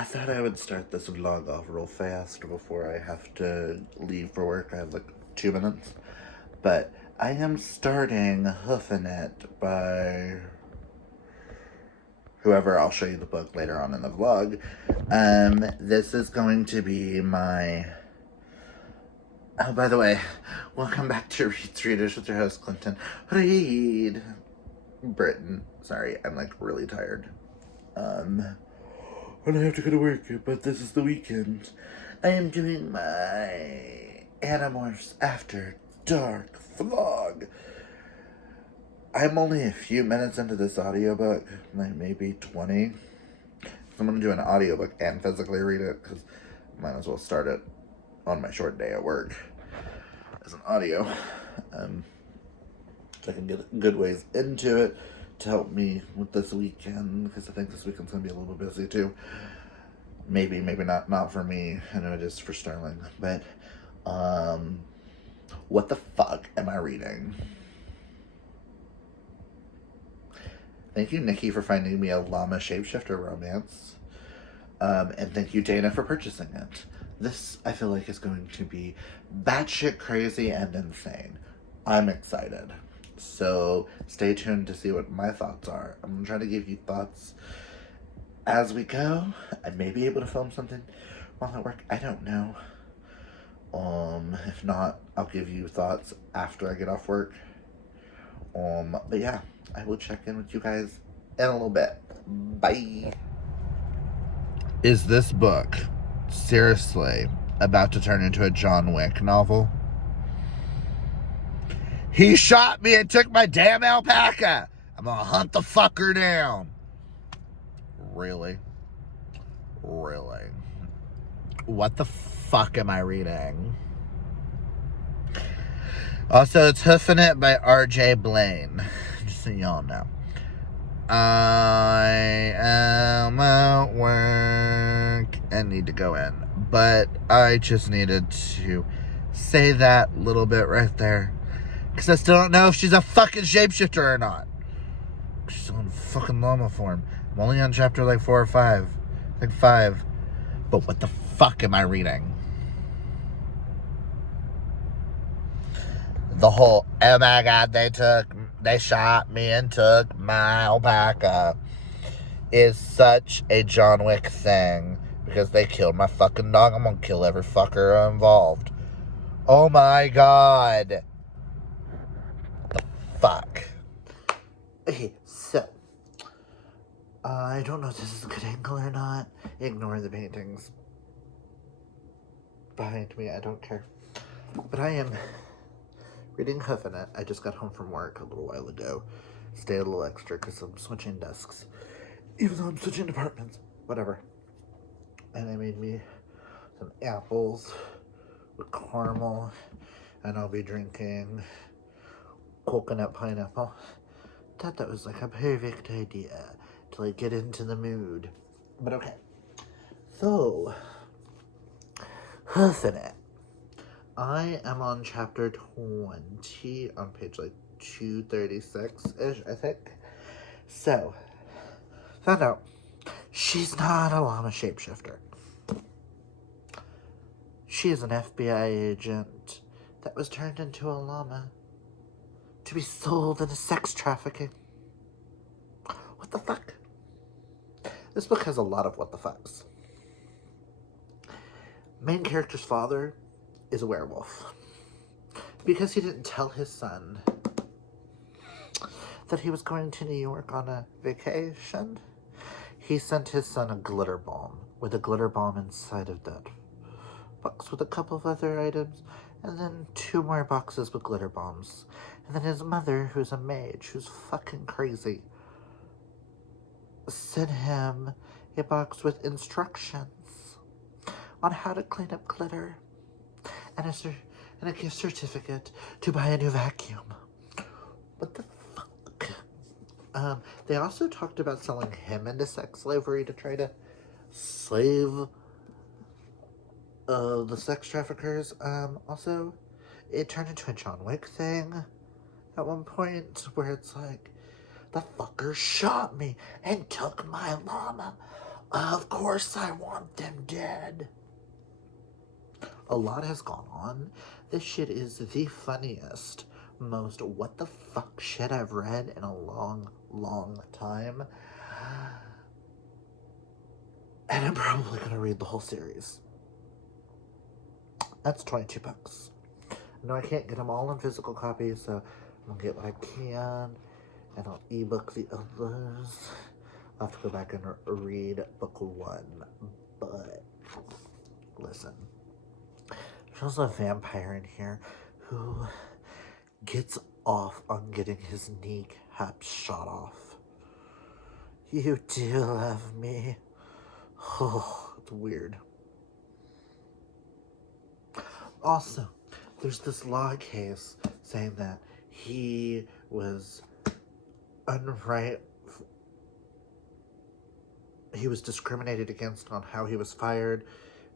I thought I would start this vlog off real fast before I have to leave for work. I have like 2 minutes. But I am starting HOOFIN It by whoever. I'll show you the book later on in the vlog. This is going to be my... Oh, by the way, welcome back to Read's Readers with your host, Clinton. Read! Britain. Sorry, I'm like really tired. And I have to go to work, but this is the weekend. I am doing my Animorphs After Dark vlog. I'm only a few minutes into this audiobook, like maybe 20. So I'm going to do an audiobook and physically read it, because I might as well start it on my short day at work as an audio. So I can get good ways into it to help me with this weekend, because I think this weekend's going to be a little busy too. Maybe not for me. I know it is for Sterling. But, what the fuck am I reading? Thank you, Nikki, for finding me a Llamas Shapeshifter Romance. And thank you, Dana, for purchasing it. This, I feel like, is going to be batshit crazy and insane. I'm excited. So stay tuned to see what my thoughts are. I'm going to try to give you thoughts as we go. I may be able to film something while I work. I don't know. If not, I'll give you thoughts after I get off work. But yeah, I will check in with you guys in a little bit. Bye. Is this book seriously about to turn into a John Wick novel? He shot me and took my damn alpaca. I'm gonna hunt the fucker down. Really? Really? What the fuck am I reading? Also, it's HOOFIN It by R.J. Blain. Just so y'all know. I am at work and need to go in. But I just needed to say that little bit right there. Because I still don't know if she's a fucking shapeshifter or not. She's still in fucking llama form. I'm only on chapter like 4 or 5. I think 5. But what the fuck am I reading? The whole, oh my god, they shot me and took my alpaca is such a John Wick thing. Because they killed my fucking dog. I'm gonna kill every fucker involved. Oh my god. Fuck. Okay, so I don't know if this is a good angle or not. Ignore the paintings behind me, I don't care. But I am reading HOOFIN It. I just got home from work a little while ago. Stayed a little extra because I'm switching desks. Even though I'm switching departments. Whatever. And I made me some apples with caramel. And I'll be drinking coconut pineapple. Thought that was like a perfect idea to like get into the mood. But okay. So, HOOFIN It. I am on chapter 20 on page like 236-ish, I think. So, found out she's not a llama shapeshifter. She is an FBI agent that was turned into a llama to be sold into sex trafficking. What the fuck? This book has a lot of what the fucks. Main character's father is a werewolf. Because he didn't tell his son that he was going to New York on a vacation, he sent his son a glitter bomb with a glitter bomb inside of that box with a couple of other items, and then 2 more boxes with glitter bombs. And then his mother, who's a mage, who's fucking crazy, sent him a box with instructions on how to clean up glitter and a gift certificate to buy a new vacuum. What the fuck? They also talked about selling him into sex slavery to try to slave the sex traffickers. Also, it turned into a John Wick thing at one point where it's like, the fucker shot me and took my llama. Of course I want them dead. A lot has gone on. This shit is the funniest, most what the fuck shit I've read in a long, long time. And I'm probably gonna read the whole series. That's $22. No, I can't get them all in physical copies, so I'm gonna get what I can, and I'll ebook the others. I'll have to go back and read book 1, but listen. There's also a vampire in here who gets off on getting his kneecap shot off. You do love me. Oh, it's weird. Also, there's this law case saying that he was he was discriminated against on how he was fired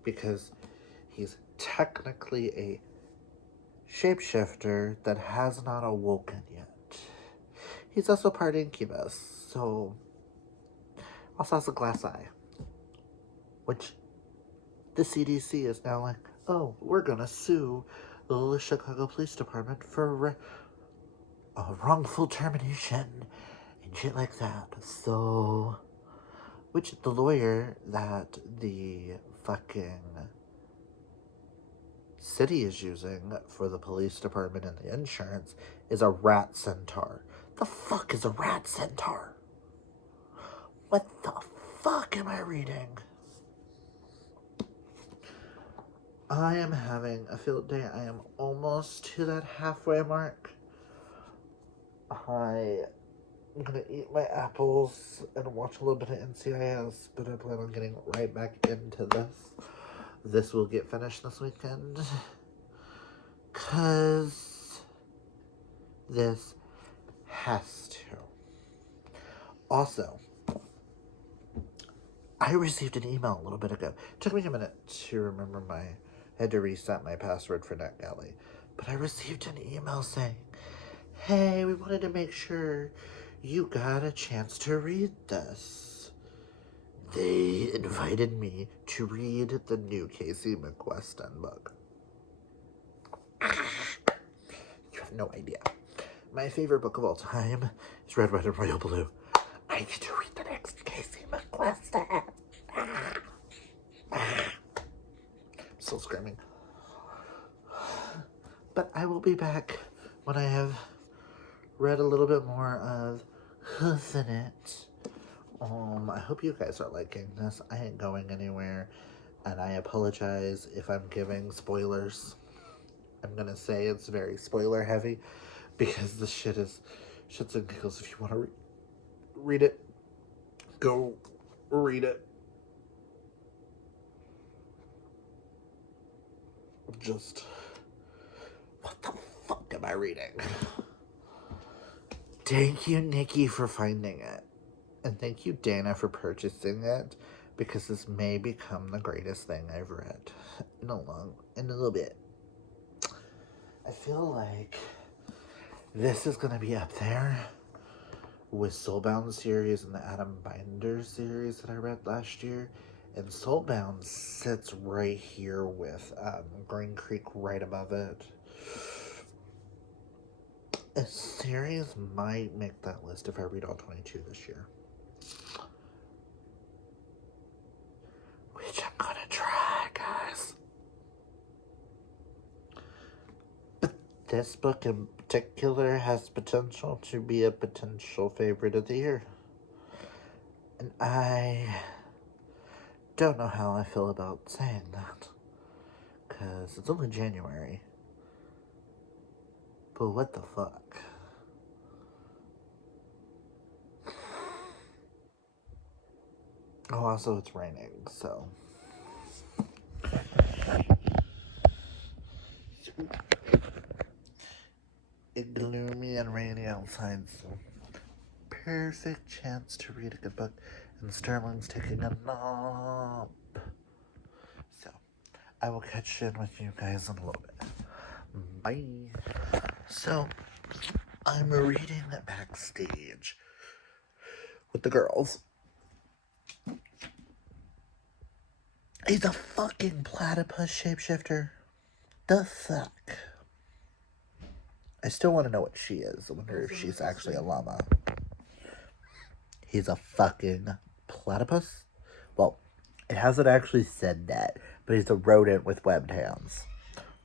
because he's technically a shapeshifter that has not awoken yet. He's also part incubus, so also has a glass eye, which the CDC is now like, oh, we're gonna sue the Chicago Police Department for wrongful termination and shit like that. So, which the lawyer that the fucking city is using for the police department and the insurance is a rat centaur. The fuck is a rat centaur? What the fuck am I reading? I am having a field day. I am almost to that halfway mark. I'm gonna eat my apples and watch a little bit of NCIS, but I plan on getting right back into this. This will get finished this weekend. 'Cause this has to. Also, I received an email a little bit ago. It took me a minute to remember I had to reset my password for NetGalley. But I received an email saying, hey, we wanted to make sure you got a chance to read this. They invited me to read the new Casey McQuestion book. You have no idea. My favorite book of all time is Red, Red, and Royal Blue. I need to read the next Casey McQuestion. I'm still screaming. But I will be back when I have read a little bit more of HOOFIN. I hope you guys are liking this. I ain't going anywhere, and I apologize if I'm giving spoilers. I'm gonna say it's very spoiler heavy because this shit is shits and giggles. If you want to read it, go read it. Just what the fuck am I reading? Thank you, Nikki, for finding it. And thank you, Dana, for purchasing it, because this may become the greatest thing I've read in a little bit. I feel like this is gonna be up there with Soulbound series and the Adam Binder series that I read last year. And Soulbound sits right here with Green Creek right above it. A series might make that list if I read all 22 this year. Which I'm gonna try, guys. But this book in particular has potential to be a potential favorite of the year. And I don't know how I feel about saying that. Because it's only January. But what the fuck? Oh, also it's raining, so. It's gloomy and rainy outside, so perfect chance to read a good book. And Sterling's taking a nap. So, I will catch in with you guys in a little bit. Bye. So, I'm reading backstage with the girls. He's a fucking platypus shapeshifter. The fuck? I still want to know what she is. I wonder if she's actually a llama. He's a fucking platypus? Well, it hasn't actually said that, but he's a rodent with webbed hands.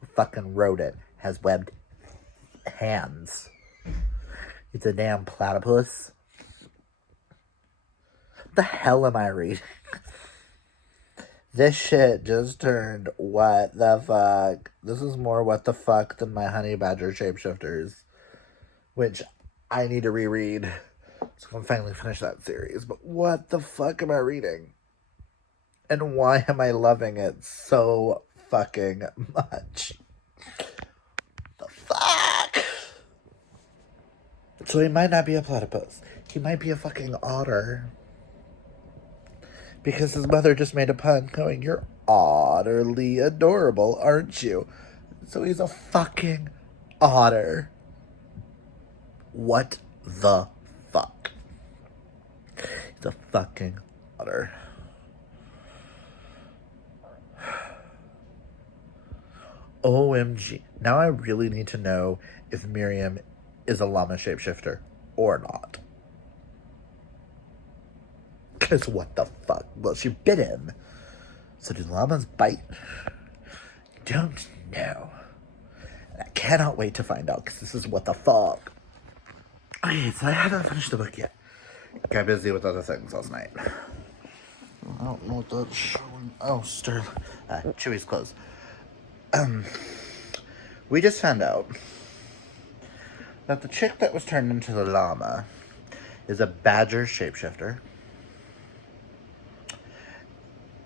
A fucking rodent has webbed hands. It's a damn platypus. What the hell am I reading? This shit just turned what the fuck. This is more what the fuck than my honey badger shapeshifters, which I need to reread so I can finally finish that series. But what the fuck am I reading? And why am I loving it so fucking much? The fuck? So he might not be a platypus. He might be a fucking otter. Because his mother just made a pun going, "You're utterly adorable, aren't you?" So he's a fucking otter. What the fuck? He's a fucking otter. OMG. Now I really need to know if Miriam is a llama shapeshifter or not. Because what the fuck? Well, she bit him. So do llamas bite? Don't know. And I cannot wait to find out, because this is what the fuck. Okay, so I haven't finished the book yet. Got busy with other things last night. I don't know what that's showing. Oh, Chewy's clothes. We just found out that the chick that was turned into the llama is a badger shapeshifter.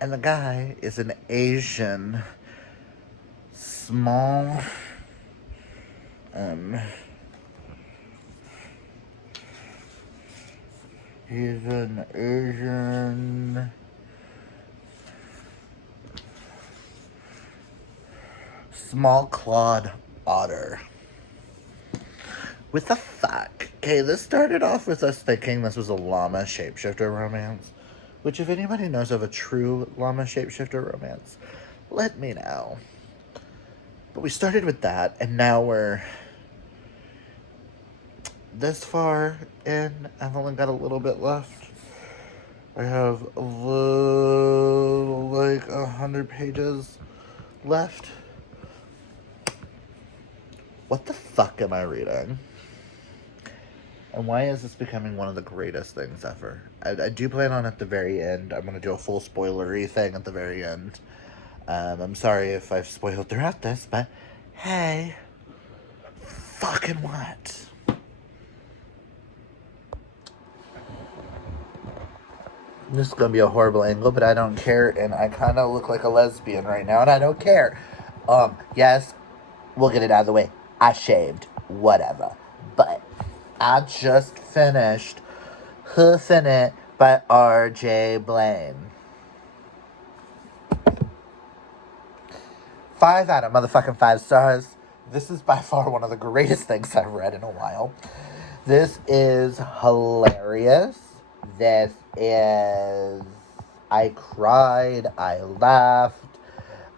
And the guy is an Asian, small, he's an Asian small clawed otter. What the fuck? Okay, this started off with us thinking this was a llama shapeshifter romance. Which, if anybody knows of a true llama shapeshifter romance, let me know. But we started with that, and now we're this far in. I've only got a little bit left. I have a little, like 100 pages left. What the fuck am I reading? And why is this becoming one of the greatest things ever? I do plan on at the very end. I'm going to do a full spoilery thing at the very end. I'm sorry if I've spoiled throughout this, but hey. Fucking what? This is going to be a horrible angle, but I don't care. And I kind of look like a lesbian right now, and I don't care. Yes, we'll get it out of the way. I shaved. Whatever. But I just finished HOOFIN It by R.J. Blain. 5 out of motherfucking 5 stars. This is by far one of the greatest things I've read in a while. This is hilarious. This is... I cried. I laughed.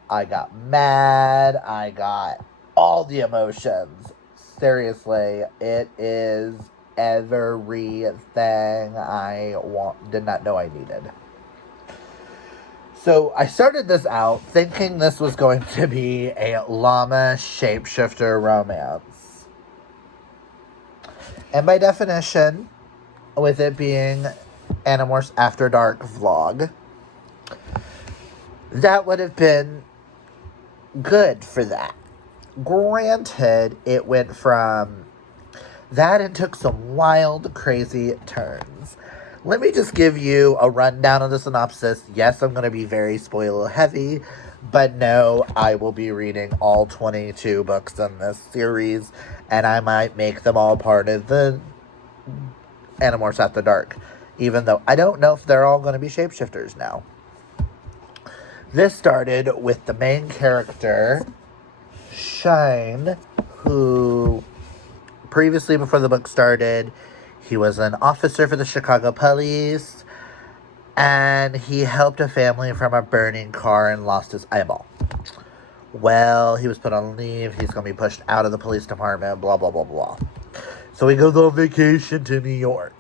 I got mad. I got all the emotions. Seriously, it is everything I did not know I needed. So I started this out thinking this was going to be a llama shapeshifter romance. And by definition, with it being Animorphs After Dark vlog, that would have been good for that. Granted, it went from that and took some wild, crazy turns. Let me just give you a rundown of the synopsis. Yes, I'm going to be very spoiler heavy, but no, I will be reading all 22 books in this series, and I might make them all part of the Animorphs After Dark, even though I don't know if they're all going to be shapeshifters now. This started with the main character, Shane, who previously, before the book started, he was an officer for the Chicago police, and he helped a family from a burning car and lost his eyeball. Well, he was put on leave. He's going to be pushed out of the police department, blah, blah, blah, blah. So he goes on vacation to New York.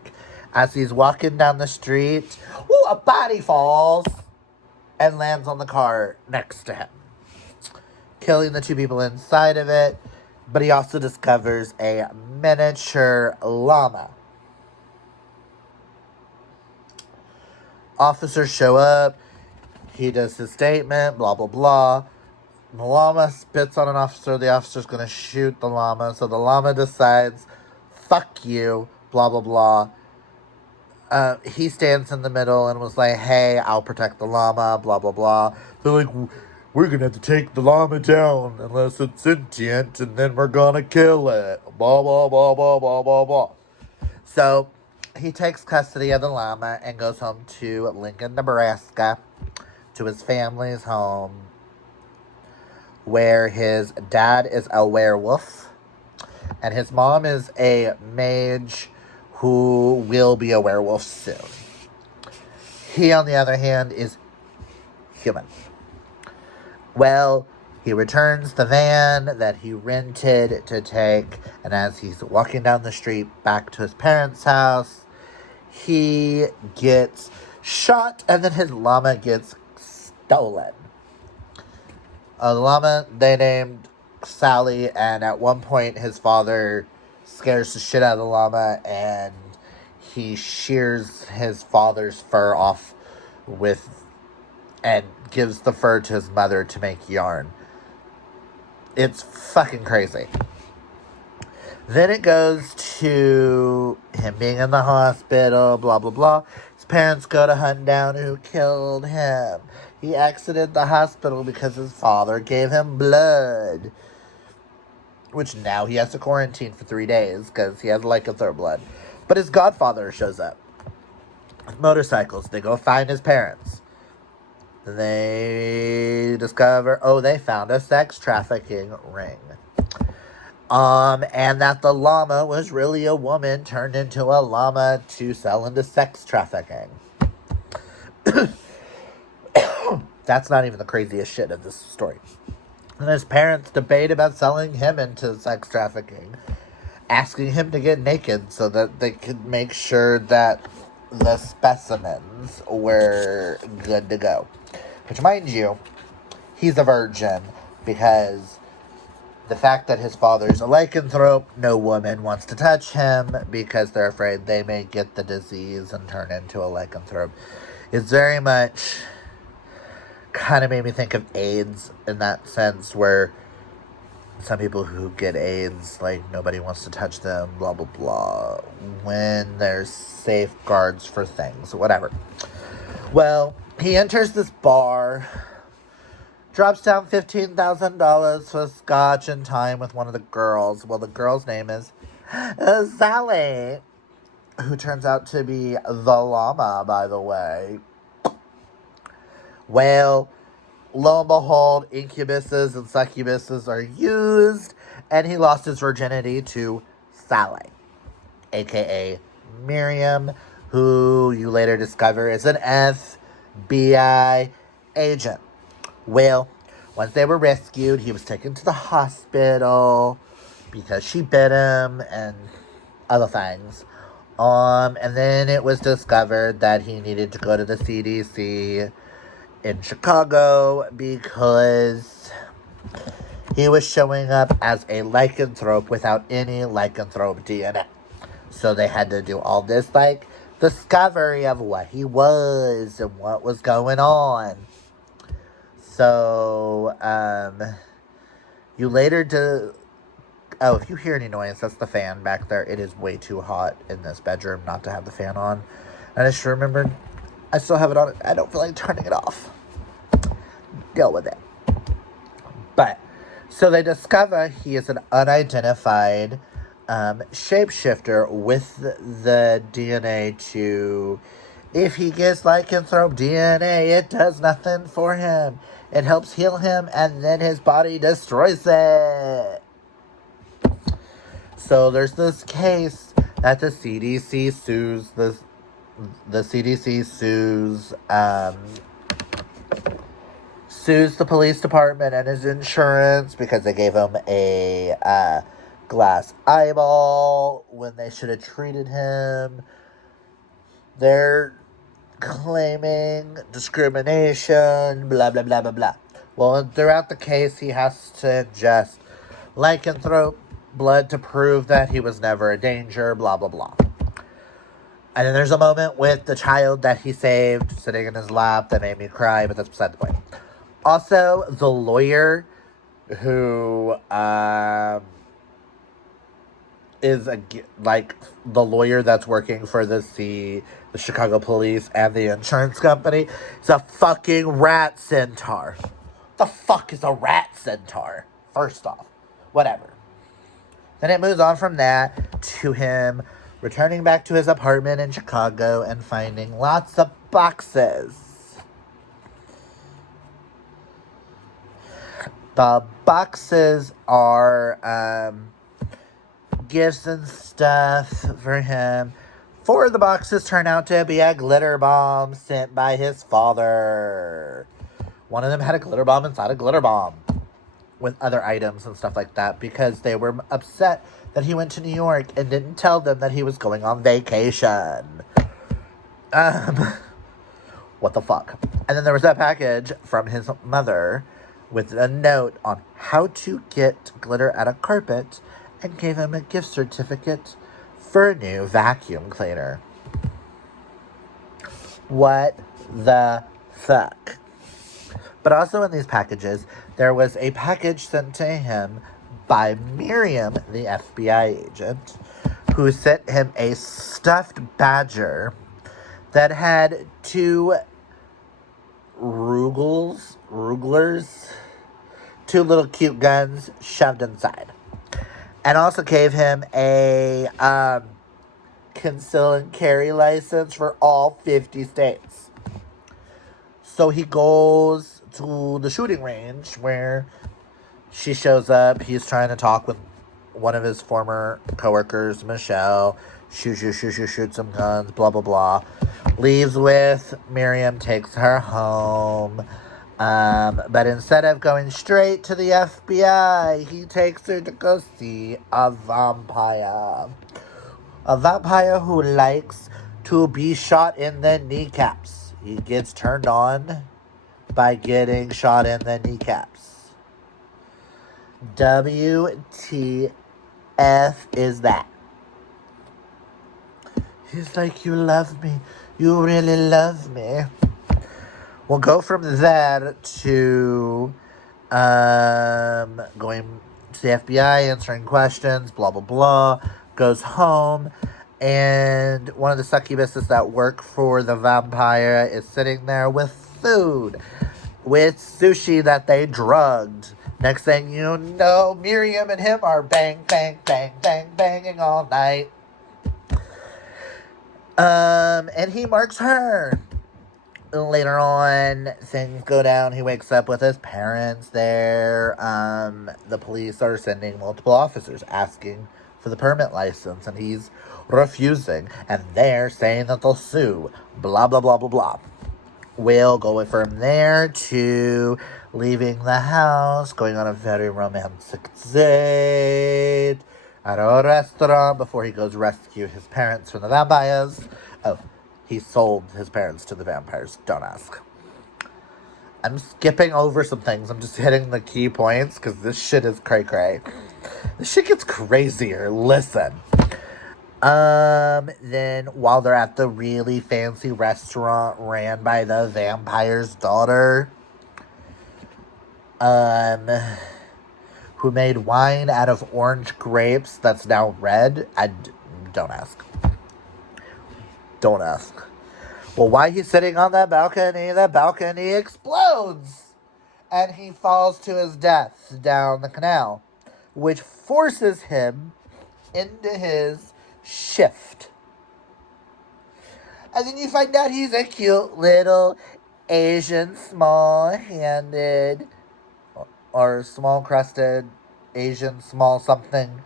As he's walking down the street, a body falls and lands on the car next to him, killing the 2 people inside of it. But he also discovers a miniature llama. Officers show up. He does his statement, blah, blah, blah. The llama spits on an officer. The officer's going to shoot the llama. So the llama decides, fuck you, blah, blah, blah. He stands in the middle and was like, hey, I'll protect the llama, blah, blah, blah. They're like, we're going to have to take the llama down unless it's sentient, and then we're going to kill it, blah, blah, blah, blah, blah, blah, blah. So he takes custody of the llama and goes home to Lincoln, Nebraska, to his family's home, where his dad is a werewolf and his mom is a mage who will be a werewolf soon. He, on the other hand, is human. Well, he returns the van that he rented to take, and as he's walking down the street back to his parents' house, he gets shot, and then his llama gets stolen. The llama they named Sally, and at one point his father scares the shit out of the llama, and he shears his father's fur off and gives the fur to his mother to make yarn. It's fucking crazy. Then it goes to him being in the hospital, blah, blah, blah. His parents go to hunt down who killed him. He exited the hospital because his father gave him blood, which now he has to quarantine for 3 days because he has lycanthrope blood. But his godfather shows up with motorcycles. They go find his parents. They discover, they found a sex trafficking ring. And that the llama was really a woman turned into a llama to sell into sex trafficking. That's not even the craziest shit of this story. And his parents debate about selling him into sex trafficking, asking him to get naked so that they could make sure that the specimens were good to go. Which, mind you, he's a virgin, because the fact that his father's a lycanthrope, no woman wants to touch him because they're afraid they may get the disease and turn into a lycanthrope. It's very much kind of made me think of AIDS in that sense, where some people who get AIDS, like, nobody wants to touch them, blah, blah, blah, when there's safeguards for things, whatever. Well, he enters this bar, drops down $15,000 for scotch and time with one of the girls. Well, the girl's name is Sally, who turns out to be the llama, by the way. Well, lo and behold, incubuses and succubuses are used, and he lost his virginity to Sally, a.k.a. Miriam, who you later discover is an FBI agent. Well, once they were rescued, he was taken to the hospital because she bit him and other things. And then it was discovered that he needed to go to the CDC in Chicago because he was showing up as a lycanthrope without any lycanthrope DNA. So they had to do all this, discovery of what he was and what was going on. So, you later if you hear any noise, that's the fan back there. It is way too hot in this bedroom not to have the fan on. And I just remembered, I still have it on. I don't feel like turning it off. Deal with it. But, so they discover he is an unidentified shapeshifter with the DNA to, if he gets lycanthrope DNA, it does nothing for him. It helps heal him, and then his body destroys it. So there's this case that the CDC sues the the CDC sues the police department and his insurance because they gave him a glass eyeball when they should have treated him. They're claiming discrimination, blah, blah, blah, blah, blah. Well, throughout the case, he has to ingest lycanthrope blood to prove that he was never a danger, blah, blah, blah. And then there's a moment with the child that he saved sitting in his lap that made me cry, but that's beside the point. Also, the lawyer who is the lawyer that's working for the Chicago police and the insurance company is a fucking rat centaur. The fuck is a rat centaur? First off, whatever. Then it moves on from that to him returning back to his apartment in Chicago and finding lots of boxes. The boxes are gifts and stuff for him. 4 of the boxes turn out to be a glitter bomb sent by his father. One of them had a glitter bomb inside a glitter bomb with other items and stuff like that because they were upset that he went to New York and didn't tell them that he was going on vacation. What the fuck? And then there was that package from his mother with a note on how to get glitter out of carpet and gave him a gift certificate for a new vacuum cleaner. What the fuck? But also in these packages, there was a package sent to him by Miriam, the FBI agent, who sent him a stuffed badger that had 2 Ruglers, 2 little cute guns shoved inside. And also gave him a conceal and carry license for all 50 states. So he goes to the shooting range where she shows up. He's trying to talk with one of his former coworkers, Michelle. Shoot some guns, blah, blah, blah. Leaves with Miriam, takes her home. But instead of going straight to the FBI, he takes her to go see a vampire. A vampire who likes to be shot in the kneecaps. He gets turned on by getting shot in the kneecaps. WTF is that? He's like, you love me. You really love me. We'll go from there to going to the FBI, answering questions, blah, blah, blah. Goes home, and one of the succubuses that work for the vampire is sitting there with food, with sushi that they drugged. Next thing you know, Miriam and him are bang, bang, bang, bang, banging all night. And he marks her. Later on, things go down. He wakes up with his parents there. The police are sending multiple officers asking for the permit license, and he's refusing. And they're saying that they'll sue. Blah, blah, blah, blah, blah. We'll go from there to leaving the house, going on a very romantic date at a restaurant before he goes rescue his parents from the vampires. Oh, he sold his parents to the vampires. Don't ask. I'm skipping over some things. I'm just hitting the key points because this shit is cray-cray. This shit gets crazier. Listen. Then while they're at the really fancy restaurant ran by the vampire's daughter, who made wine out of orange grapes that's now red, don't ask. Don't ask. Well, while he's sitting on that balcony explodes, and he falls to his death down the canal, which forces him into his shift. And then you find out he's a cute little Asian small-handed or small-crested Asian small something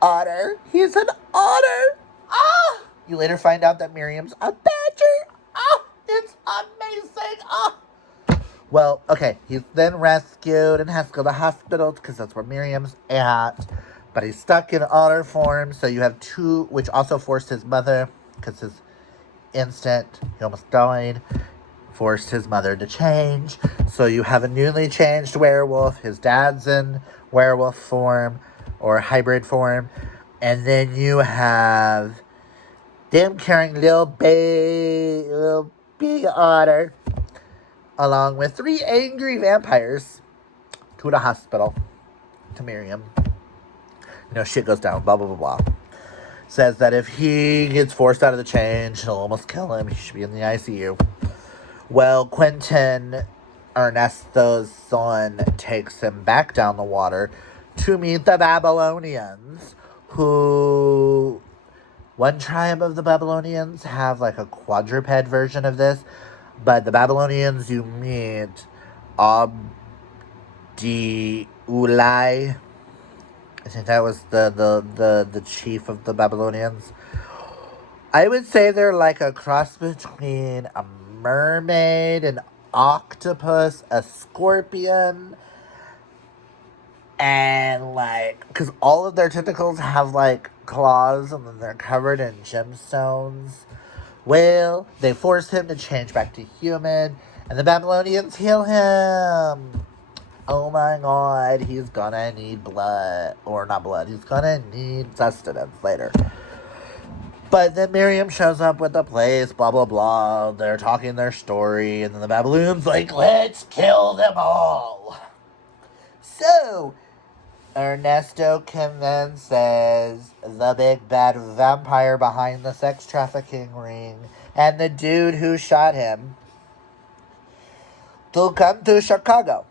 otter. He's an otter. Ah! You later find out that Miriam's a badger. Oh, it's amazing. Oh. Well, okay, he's then rescued and has to go to the hospital because that's where Miriam's at. But he's stuck in otter form, so you have two, which also forced his mother, because his instant, he almost died, forced his mother to change. So you have a newly changed werewolf. His dad's in werewolf form, or hybrid form. And then you have them carrying little big otter, along with 3 angry vampires, to the hospital, to Miriam. You know, shit goes down, blah, blah, blah, blah. Says that if he gets forced out of the change, he'll almost kill him. He should be in the ICU. Well, Quentin, Ernesto's son, takes him back down the water to meet the Babylonians, who... One tribe of the Babylonians have like a quadruped version of this, but the Babylonians you meet, Abdi Ulai, I think that was the chief of the Babylonians. I would say they're like a cross between a mermaid, an octopus, a scorpion, and like, because all of their tentacles have like claws and then they're covered in gemstones. Well, they force him to change back to human, and the Babylonians heal him. Oh my god, he's gonna need blood. Or not blood, he's gonna need sustenance later. But then Miriam shows up with the place, blah blah blah. They're talking their story, and then the Babylon's like, let's kill them all. So, Ernesto convinces the big bad vampire behind the sex trafficking ring and the dude who shot him to come to Chicago.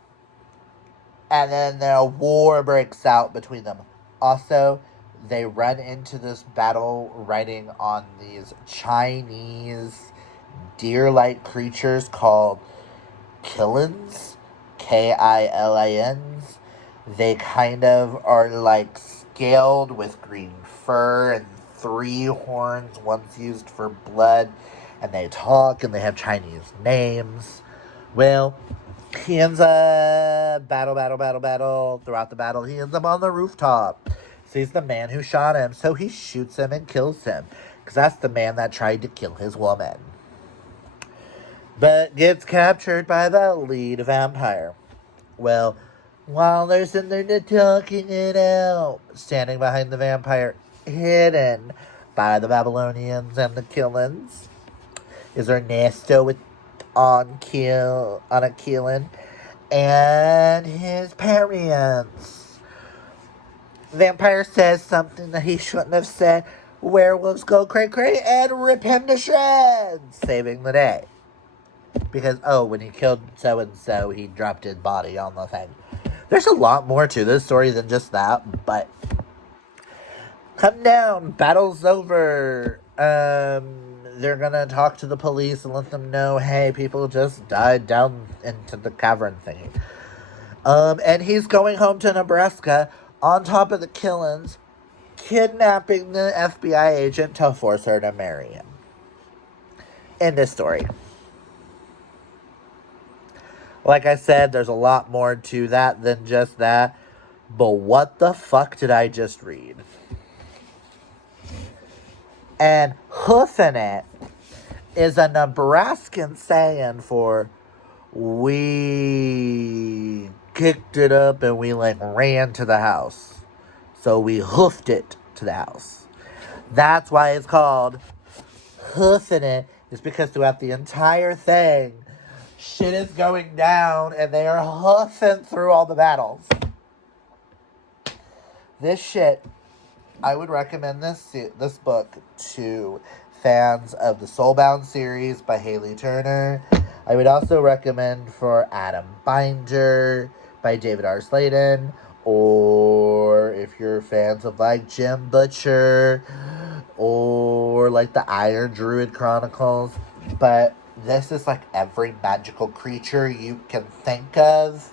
And then a war breaks out between them. Also, they run into this battle riding on these Chinese deer-like creatures called Killins, K-I-L-I-Ns. They kind of are like scaled with green fur and 3 horns, one's used for blood, and they talk and they have Chinese names. Well, he ends up battle. Throughout the battle, he ends up on the rooftop. Sees the man who shot him, so he shoots him and kills him, because that's the man that tried to kill his woman. But gets captured by the lead vampire. Well, while they're sitting there talking it out, standing behind the vampire, hidden by the Babylonians and the Killins, is Ernesto on a killing, and his parents. Vampire says something that he shouldn't have said. Werewolves go cray-cray and rip him to shreds, saving the day. Because, when he killed so-and-so, he dropped his body on the thing. There's a lot more to this story than just that, but... Come down, battle's over. They're gonna talk to the police and let them know, hey, people just died down into the cavern thingy. And he's going home to Nebraska on top of the Killins, kidnapping the FBI agent to force her to marry him. End of story. Like I said, there's a lot more to that than just that. But what the fuck did I just read? And HOOFIN it is a Nebraskan saying for we kicked it up and we ran to the house. So we hoofed it to the house. That's why it's called HOOFIN it. It's because throughout the entire thing, shit is going down and they are hoofing through all the battles. This shit, I would recommend this book to fans of the Soulbound series by Haley Turner. I would also recommend for Adam Binder by David R. Sladen, or if you're fans of like Jim Butcher, or like the Iron Druid Chronicles. But this is like every magical creature you can think of,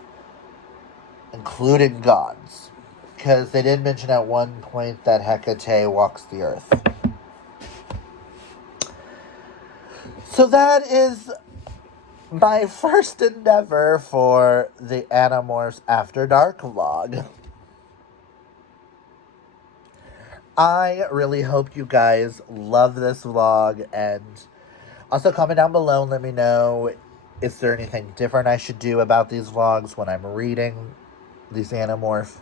including gods. Because they did mention at one point that Hecate walks the earth. So that is my first endeavor for the Animorphs After Dark vlog. I really hope you guys love this vlog, and also comment down below and let me know, is there anything different I should do about these vlogs when I'm reading these Animorph,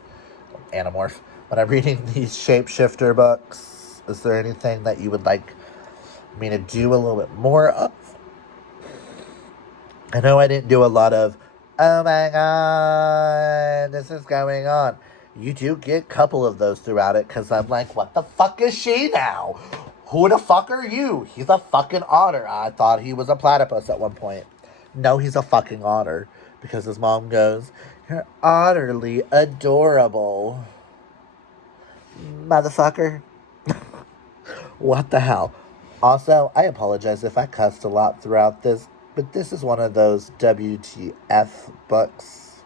when I'm reading these Shapeshifter books? Is there anything that you would like me to do a little bit more of? I know I didn't do a lot of, oh my god, this is going on. You do get a couple of those throughout it, because I'm like, what the fuck is she now? Who the fuck are you? He's a fucking otter. I thought he was a platypus at one point. No, he's a fucking otter, because his mom goes, you're utterly adorable. Motherfucker. What the hell? Also, I apologize if I cussed a lot throughout this, but this is one of those WTF books.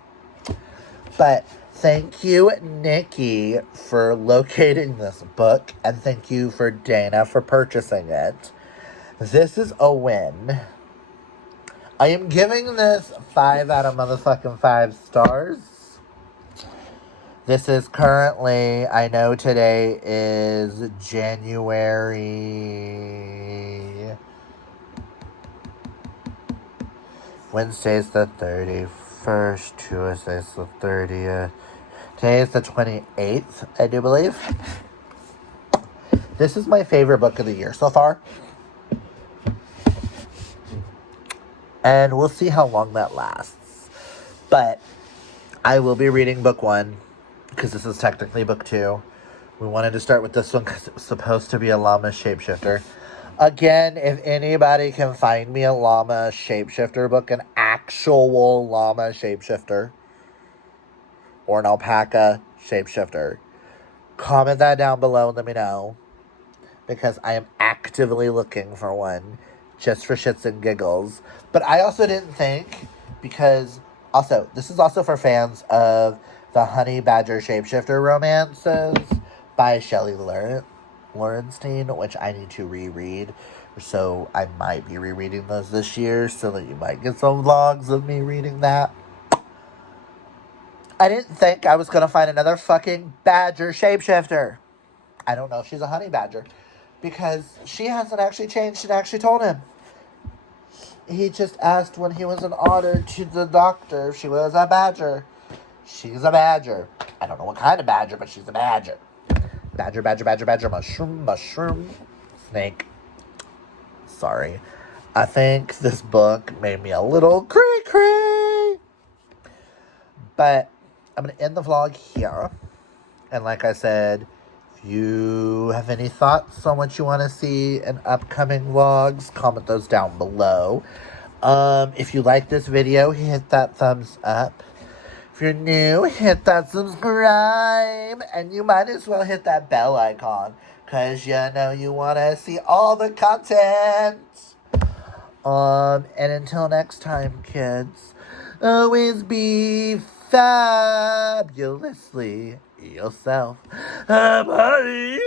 But thank you, Nikki, for locating this book, and thank you for Dana for purchasing it. This is a win. I am giving this 5 out of motherfucking 5 stars. This is currently, I know today is January... Wednesday's the 31st, Tuesday's the 30th. Today is the 28th, I do believe. This is my favorite book of the year so far. And we'll see how long that lasts. But I will be reading book 1, because this is technically book 2. We wanted to start with this one because it was supposed to be a Llama Shapeshifter. Again, if anybody can find me a Llama Shapeshifter book, an actual Llama Shapeshifter, or an alpaca Shapeshifter, comment that down below and let me know, because I am actively looking for one, just for shits and giggles. But I also didn't think, because, also, this is also for fans of the Honey Badger Shapeshifter Romances by Shelley Lorenstein, which I need to reread, so I might be rereading those this year, so that you might get some vlogs of me reading that. I didn't think I was going to find another fucking badger shapeshifter. I don't know if she's a honey badger, because she hasn't actually changed and actually told him. He just asked when he was an otter to the doctor if she was a badger. She's a badger. I don't know what kind of badger, but she's a badger. Badger, badger, badger, badger, mushroom, mushroom, snake. Sorry. I think this book made me a little cray-cray. But I'm going to end the vlog here. And like I said, if you have any thoughts on what you want to see in upcoming vlogs, comment those down below. If you like this video, hit that thumbs up. If you're new, hit that subscribe, and you might as well hit that bell icon, because you know you want to see all the content. And until next time, kids, always be fabulously yourself. Bye.